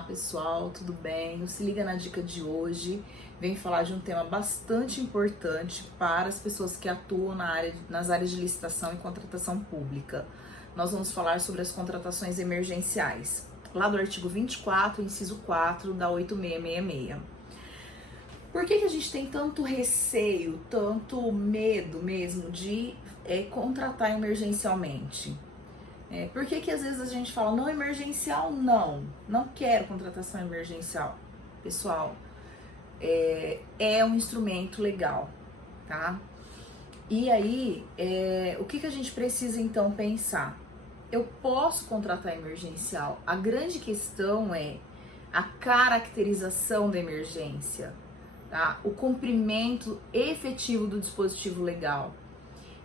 Olá pessoal, tudo bem? O Se Liga na Dica de hoje vem falar de um tema bastante importante para as pessoas que atuam nas áreas de licitação e contratação pública. Nós vamos falar sobre as contratações emergenciais, lá do artigo 24, inciso 4 da 8666. Por que a gente tem tanto receio, tanto medo mesmo de contratar emergencialmente? Por que às vezes a gente fala, não emergencial, não quero contratação emergencial? Pessoal, é um instrumento legal, tá? E aí, o que a gente precisa então pensar? Eu posso contratar emergencial, a grande questão é a caracterização da emergência, tá? O cumprimento efetivo do dispositivo legal.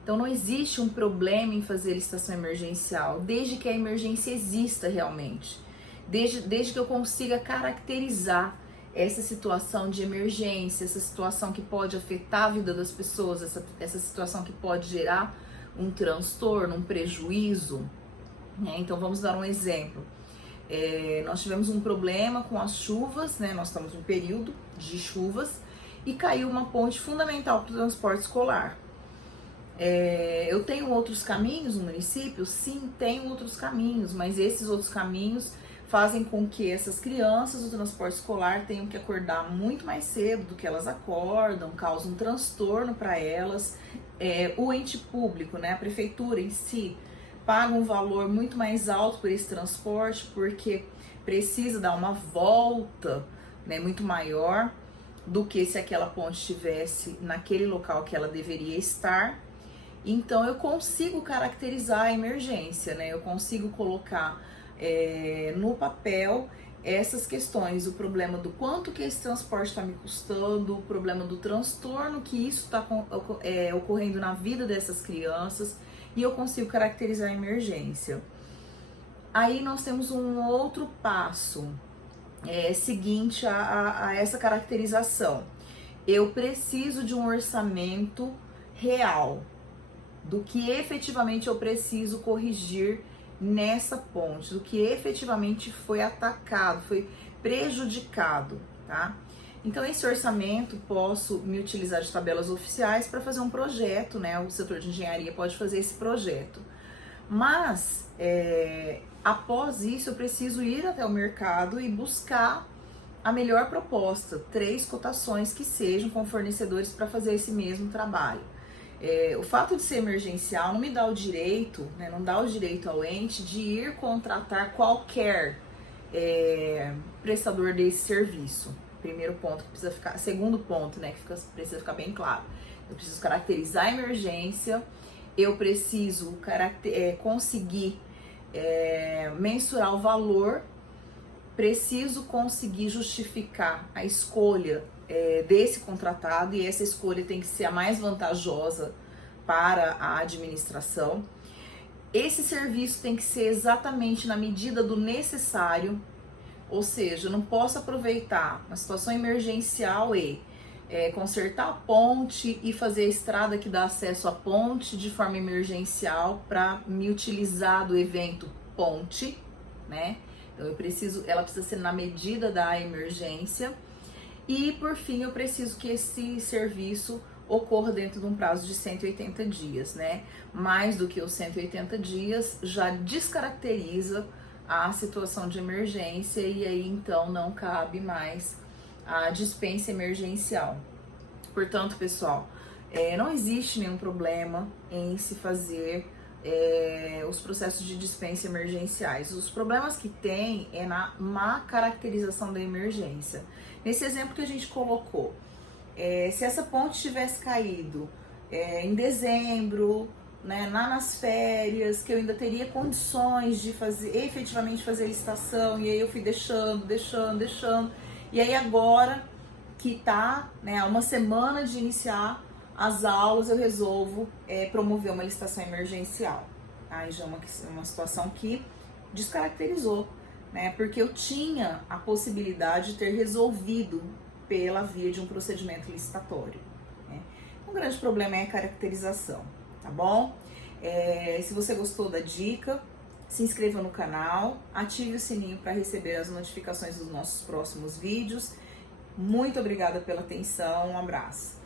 Então não existe um problema em fazer licitação emergencial, desde que a emergência exista realmente, desde que eu consiga caracterizar essa situação de emergência, essa situação que pode afetar a vida das pessoas, essa situação que pode gerar um transtorno, um prejuízo, né? Então vamos dar um exemplo. Nós tivemos um problema com as chuvas, né? Nós estamos em um período de chuvas e caiu uma ponte fundamental para o transporte escolar. Eu tenho outros caminhos no município? Sim, tenho outros caminhos, mas esses outros caminhos fazem com que essas crianças do transporte escolar tenham que acordar muito mais cedo do que elas acordam, causam um transtorno para elas. O ente público, né, a prefeitura em si, paga um valor muito mais alto por esse transporte, porque precisa dar uma volta, né, muito maior do que se aquela ponte estivesse naquele local que ela deveria estar. Então eu consigo caracterizar a emergência, né? Eu consigo colocar no papel essas questões, o problema do quanto que esse transporte está me custando, o problema do transtorno que isso está ocorrendo na vida dessas crianças, e eu consigo caracterizar a emergência. Aí nós temos um outro passo seguinte a essa caracterização. Eu preciso de um orçamento real do que efetivamente eu preciso corrigir nessa ponte, do que efetivamente foi atacado, foi prejudicado, tá? Então esse orçamento posso me utilizar de tabelas oficiais para fazer um projeto, né? O setor de engenharia pode fazer esse projeto. Mas após isso eu preciso ir até o mercado e buscar a melhor proposta, 3 cotações que sejam com fornecedores para fazer esse mesmo trabalho. O fato de ser emergencial não me dá o direito, né, não dá o direito ao ente de ir contratar qualquer prestador desse serviço. Primeiro ponto que precisa ficar, segundo ponto, né, que precisa ficar bem claro. Eu preciso caracterizar a emergência, eu preciso conseguir mensurar o valor, preciso conseguir justificar a escolha desse contratado, e essa escolha tem que ser a mais vantajosa para a administração. Esse serviço tem que ser exatamente na medida do necessário, ou seja, eu não posso aproveitar uma situação emergencial e consertar a ponte e fazer a estrada que dá acesso à ponte de forma emergencial para me utilizar do evento ponte, né? Então ela precisa ser na medida da emergência. E por fim, eu preciso que esse serviço ocorra dentro de um prazo de 180 dias, né? Mais do que os 180 dias já descaracteriza a situação de emergência, e aí então não cabe mais a dispensa emergencial. Portanto, pessoal, não existe nenhum problema em se fazer os processos de dispensa emergenciais. Os problemas que tem é na má caracterização da emergência. Nesse exemplo que a gente colocou, se essa ponte tivesse caído em dezembro, né, lá nas férias, que eu ainda teria condições de efetivamente fazer a licitação, e aí eu fui deixando, e aí agora que tá, né, há uma semana de iniciar as aulas, eu resolvo promover uma licitação emergencial. Aí já é uma situação que descaracterizou, né? Porque eu tinha a possibilidade de ter resolvido pela via de um procedimento licitatório, né? Um grande problema é a caracterização, tá bom? Se você gostou da dica, Se inscreva no canal, ative o sininho para receber as notificações dos nossos próximos vídeos. Muito obrigada pela atenção, um abraço.